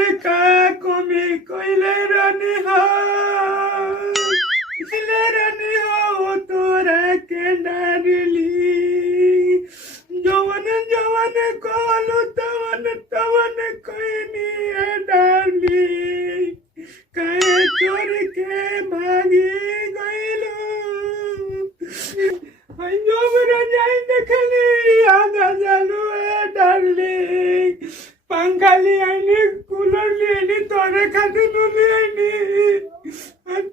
में का कमी कोइले रानी हो तोरा के डारली जवन जवन कहलू तवन तवन कहनी है डारली कहे चोर के भागी गईलू जब रजाई देखली आगा जालू है डारली पंखा लियानी कूलर लियानी तोरे खातिर लियानी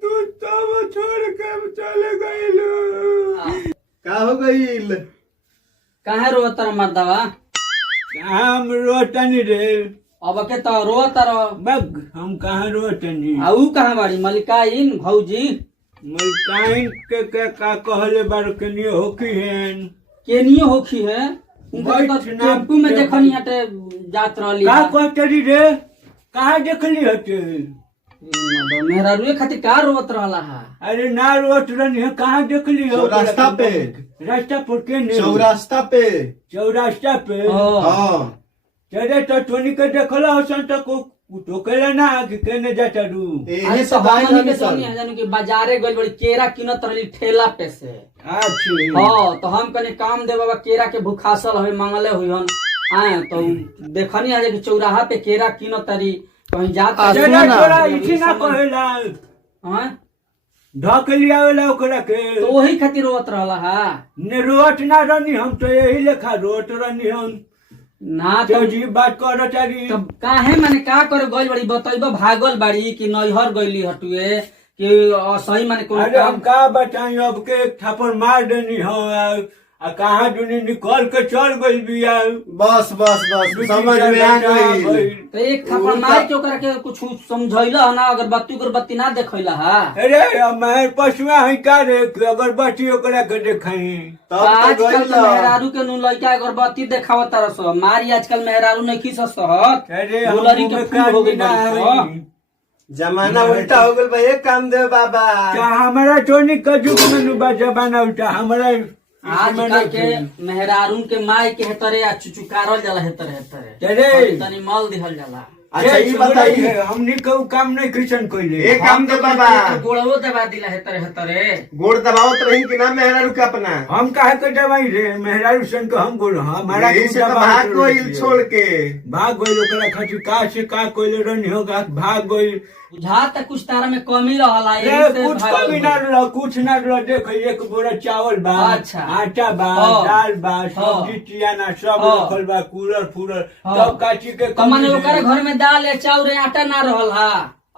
तू तब छोड़ के चले गईलू का हो गईल काहे रोतर मर्दवा हम रोटनी रे अब के तो रोतर बग हम कहाँ रोटनी आऊ कहाँ बाड़ी मलिकाइन भौजी मलकाइन के का कहले बार कनी होकी हेन केनियो होखी है उनका तो टेम्पू में देखनी हटे जात रहली का कहतरी रे कहाँ देखली हटे मेरा रुए खातिर का रोत रहला है अरे ना रोट रही है कहाँ देखली हो चौरास्ता पे रास्ता पर के नहीं चौरास्ता पे हाँ चले तो टोनी के देखला होसन तो को टोकेला ना कि केने जाता रू अरे तो हमनी के सोनी है जानू कि बाजारे गइल बड़ी केरा किनत रहली ठेला पे से अच्छा हां तो हम कने काम दे बाबा केरा के भूखासल होय मंगले होयन आए तो देखनी है कि चौराहा पे केरा किनत तरी कहीं जात चला छोरा इठी ना कहेला हां ढक लिया वाला ओकरा के तो वही खातिर रोत रहला है ने रोट ना रनी हम तो यही लेखा रोट रनी हम ना तो जी बात कर चारी तब काहे माने का करे गइल बड़ी बतइबो भागल बड़ी कि नैहर गइली हटुए कि सही माने कोन अरे हम का बताई अब के एक थापर मार देनी हो आ कहाँ दुनी निकल के चल गई बिया बस बस बस समझ में आ गई तो एक थप्पड़ मार के ओकरा के कुछ समझैला ना अगरबत्ती ना देखैला है अरे मैं पशुआ है का रे अगरबत्ती ओकरा के देखाई तब तो आजकल गइल के मेहरारू के नु लइका अगरबत्ती देखावत तरस मारी आजकल मेहरारू नहीं खीस सहत अरे गुलरी के फूल हो गई जमाना उल्टा हो गल भाई एक काम दे बाबा क्या हमारा टोनी का जुग में नुबा जमाना उल्टा हमारा आजकल के मेहरारू के माई के हेतरे आ चुचुकारल जाला हेतरे अरे तनी मल दिहल जाला अच्छा ये बताइए हमनी को काम नहीं कृष्ण कोइले एक काम दे बाबा गोड़वो दबा दिला हेतरे गोड़ दबावत रही कि ना मेहरारू के अपना हम काहे के दवाई रे मेहरारू सन को हम बोल हमारा यही से तो भाग गइल छोड़ के भाग गइल ओकरा खातिर का से का कोइले रनी होगा भाग गइल बुझात कुछ तारा में कमी रहला रे कुछ कमी ना रह कुछ ना रह देख एक बोरा चावल बा अच्छा आटा बा दाल बा सब्जी चियाना सब रखल बा कूलर फूलर सब काची के तो माने ओकरे घर में दाल चाउर आटा ना रहल हा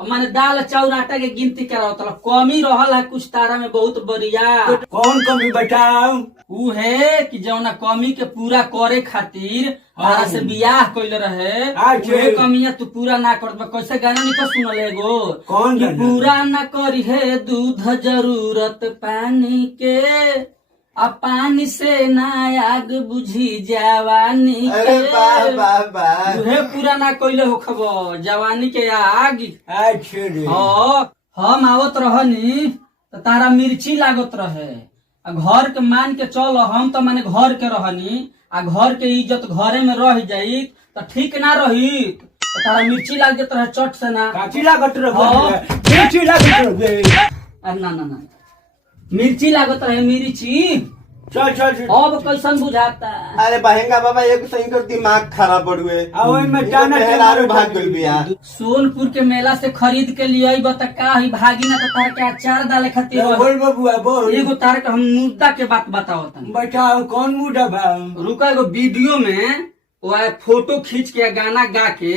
माने दाल चाउर आटा के गिनती करावत कमी रहल है कुछ तारा में बहुत बढ़िया कौन कमी बताओ उ है कि जौना कमी के पूरा करे खातिर तारा से बियाह कइले रहे उहे कमियां तू पूरा ना करत कैसे गाना निकल सुनल एगो कौन कि पूरा ना करी है दूध जरूरत पानी के आ पानी से ना आग बुझी जवानी के अरे वाह वाह वाह उहे पूरा ना कइले होखब जवानी के आग अच्छा रे हम आवत रहनी तो तारा मिर्ची लागत रहे आ घर के मान के चल हम तो माने घर के रहनी आ घर के इज्जत घरे में रह जाई तो ठीक ना रही तो तारा मिर्ची लागत रहे चट से ना काची लागत रहे मिर्ची लागत रहे ना ना ना मिर्ची लागत रहे मिर्ची चल चल अब कैसन बुझाता अरे बहेंगा बाबा एक सही कर दिमाग खराब पड़ुए ओए में जाना मेहरारू भाग गइल बिया सोनपुर के मेला से खरीद के लिए बता का ही भागी ना तो तार के अचार डाले खातिर बोल बबुआ बोल एगो तार के हम मुद्दा के बात बताओ तनी बताओ कौन मुद्दा बा रुका एगो वीडियो में वो फोटो खींच के गाना गा के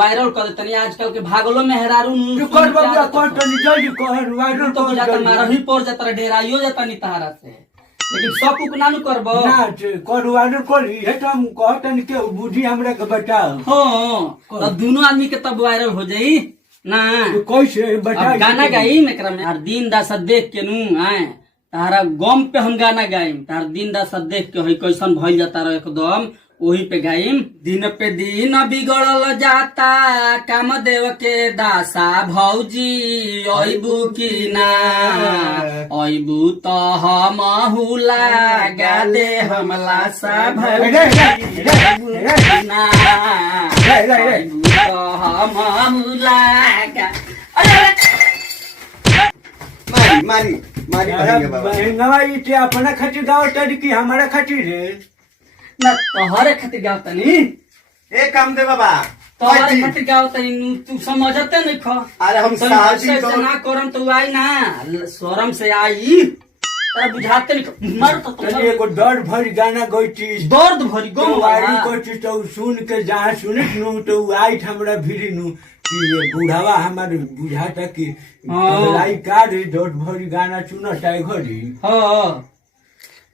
वायरल कर देतनी आजकल के भागलो मेहरारू कर बबुआ कौन तनी जल्दी कर वायरल तो जाता मारा ही पड़ जाता डेराइयो जाता नहीं तहारा से लेकिन सब कुछ ना करबो ना कर वायरल करी हे तो हम कहतन के बुद्धि हमरा के बताओ हां तो दोनों आदमी के तब वायरल हो जाई ना कैसे बता गाना गाई एकरा में हर दिन दासा देख के नु आए तारा गम पे हम गाना गाइम तार दिन दासा देख के हई कैसन भइल जाता रह एकदम वही पे गाइम। दिन पे दिन बिगड़ल जाता कामदेव के दासा भौजी अइबू की ना अइबू तो हम लगा दे हमला सा भौजी ना अइबू तो हम लगा। मारी मारी अरे बाबा। बहनवा इटे अपना खातिर गाँव तरी की हमारा खातिर रे। ना तोहरे खातिर गाँव तनी ए काम दे बाबा तोहरे खातिर गाँव तनी तू समझते नहीं खो। अरे हम शादी तो ना करम तो आई ना शरम से आई तेरा बुझाते नहीं मर तो तनी एगो दर्द भरी गाना गईती दर्द भरी गम वारी वाला। कोची तो सुन के जहाँ सुनित नु तो आई हमरा भिरी नु कि ये बुढ़ावा हमारे बुझाता कि हाँ। लाई का रे दर्द भरी गाना सुनत है घरी। हाँ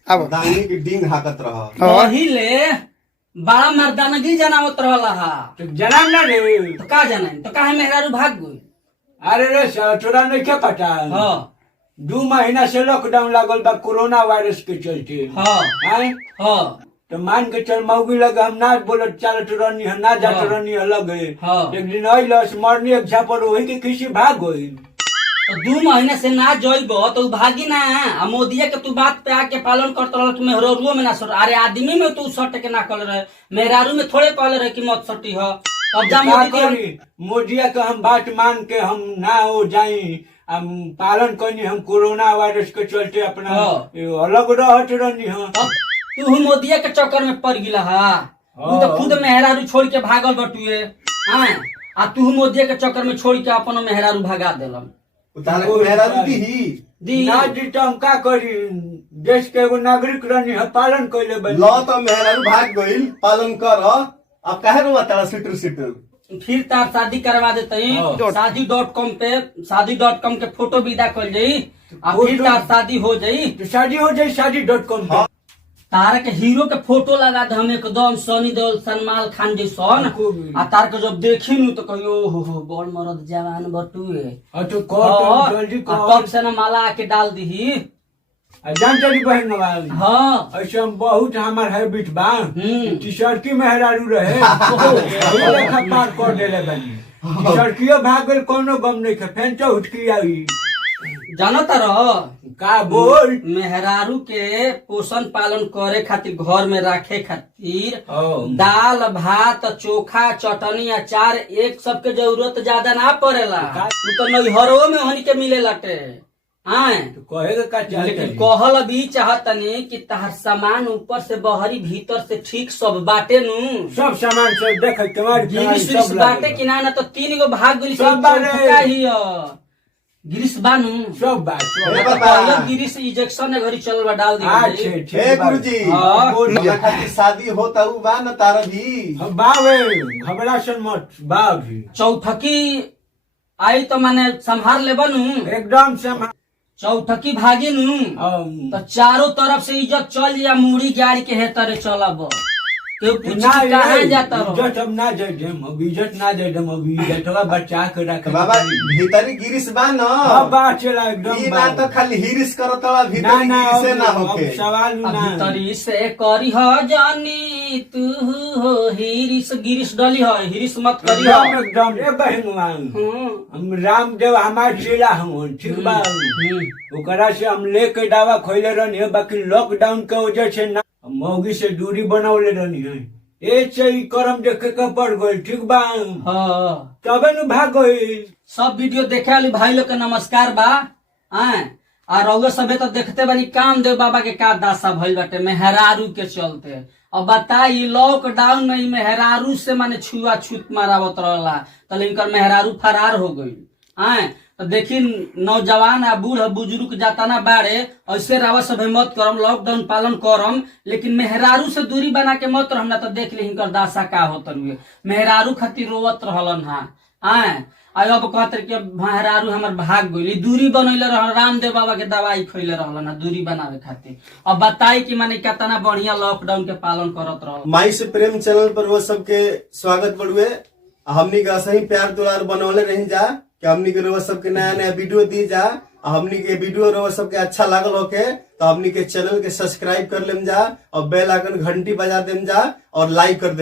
अब दानी की डिंग हाकत रहा। पहिले बड़ा मर्दानगी जनावत रहला हा तो जनाम ना रे। तो का जनाई तो काहे मेहरारू भाग गई। अरे रे साला तोरा नहीं क्या पता। हाँ 2 महीना से लॉकडाउन लागल बा कोरोना वायरस के चलते। हाँ हैं? हाँ तो मान के चल मौगी लगे हम ना बोलत चलत रहनी है ना जात हाँ। रहनी है लगे। हाँ। एक दिन अइलस मरनी एक झापर वही के किसी भाग गई। तो 2 महीने से ना जइब तो भागी ना। आ मोदिया के तू बात पे आके पालन करत रह तू मेहरारू में ना सर। अरे आदमी में तू सट के ना कल रहे मेहरारू में थोड़े कहले रहे कि मत सटी हो। अब जा क्या मोदी के करी मोदिया के हम बात मान के हम ना हो जाई हम पालन करनी हम कोरोना वायरस के चलते अपना हाँ। अलग रहत रहनी है। अब तू मोदिया के चक्कर में पड़ गिला हा। तू तो खुद मेहरारू छोड़ के भागल बटुए हाँ। आ तू मोदिया के चक्कर में छोड़ के अपन मेहरारू भगा देलन। उतारे को मेहरारू दी दी ना जी तो हम का करी देश के एगो नागरिक रहनी है पालन कैले बनी। लो तो मेहरारू भाग गइल पालन कर। अब काहे रोवा तारा सिटर सिटर। फिर तार शादी करवा देते हाँ। शादी.com पे शादी.com के फोटो विदा कर जाई आ फिर तार शादी हो जाई। तो शादी हो जाए शादी.com पे। तारा के हीरो के फोटो लगा दे हम एकदम सनी देओल सलमान खान जैसन खूब। आ तार के जब देखी नु तो कहियो हो बड़ मर्द जवान बटुए। हाँ तो कर जल्दी तब कर। से न माला आके डाल दी। जान चली बहन नवाज हाँ ऐसे हम बहुत हमार हैबिट बा टीशर्टी मेहरारू रहे लेखा पार कर देले बनी। टीशर्टियो भाग गइल कोनो गम नहीं के फेन तो उठकी आई जानता रह का बोल। मेहरारू के पोषण पालन करे खातिर घर में रखे खातिर ओ। दाल भात चोखा चटनी अचार एक सबके जरूरत ज्यादा ना पड़ेला। उ तो नैहरों में हनी के मिले लटे हाँ। तो कहे का चाहते लेकिन कहल भी चाहतनी कि तहर सामान ऊपर से बहरी भीतर से ठीक सब बाटे नु सब सामान सब देख तुम्हारी गिरिश सब विरिश बाटे लागल। कि ना तो 3 गो भाग गइल सब बाटे। गिरिश बानू सब बात हे सब बाबा। गिरिश इंजेक्शन घड़ी चल बा डाल दी अच्छे हे ठीक बा। गुरुजी हाँ। हमरा खातिर शादी होता उ बा न तारा भी। हम बावे घबरा सन मत बावी चौठकी आई तो माने संभार ले बनू एकदम से हम चौठकी भागी नु तो चारों तरफ से इज्जत चल या मुड़ी गाड़ी के हेतरे चलब केहू पूछी ना कि कहाँ जाता रहो। इज्जत अब ना दे देम अब इज्जत ना दे देम अब इज्जतवा बचा के रख बाबा भीतरी गिरिश बा न। अब बात चला एकदम ई ना तो खाली हिरिस करतला ना भीतरी ना गिरिसे ना अब होके। सवाल अब ना भीतरी से करी हो जानी तू हो हिरिस गिरिस डली हो हिरिस मत करी हो। एकदम एकदम ए बहनवान हम रामदेव हमार चेला हम ठीक बा ओकरा से हम लेके दवा खोले रहनी है बाकी लॉकडाउन के वजह से ना मौगी से दूरी बनावले रहनी है ए से ई करम देखे के पड़ गइल ठीक बा हाँ तबे न भाग गइल। सब वीडियो देखे वाली भाई लोग के नमस्कार बा आए आ रउआ सबे तो देखते बानी कामदेव बाबा के का दासा भइल बाटे मेहरारू के चलते। अब बताई लॉकडाउन में मेहरारू से माने छुआछूत मारावत रहला तो इनकर मेहरारू फरार हो गई आए तो देखी नौजवान आ बूढ़ बुजुर्ग जाता ना बाड़े ऐसे रावा सब मत करम लॉकडाउन पालन करम लेकिन मेहरारू से दूरी बना के मत रहना तो देख ली इनकर दासा का होत रुए मेहरारू खातिर रोवत रहलन हा आए अब कहते कि मेहरारू हमार भाग गई दूरी बनैले रह रामदेव बाबा के दवाई खैले रहलन हा दूरी बनावे खातिर। अब बताई कि माने कितना बढ़िया लॉकडाउन के पालन करत रह। माई से प्रेम चैनल पर वो सबके स्वागत बढ़ुए हमनी का सही प्यार दुलार बनौले रही जा कि हमनी के रोज सबके नया नया वीडियो दी जा हमनी के वीडियो रोज सबके अच्छा लागल होके तो हमनी के चैनल के सब्सक्राइब कर लेम जा और बेल आइकन घंटी बजा देम जा और लाइक कर दे।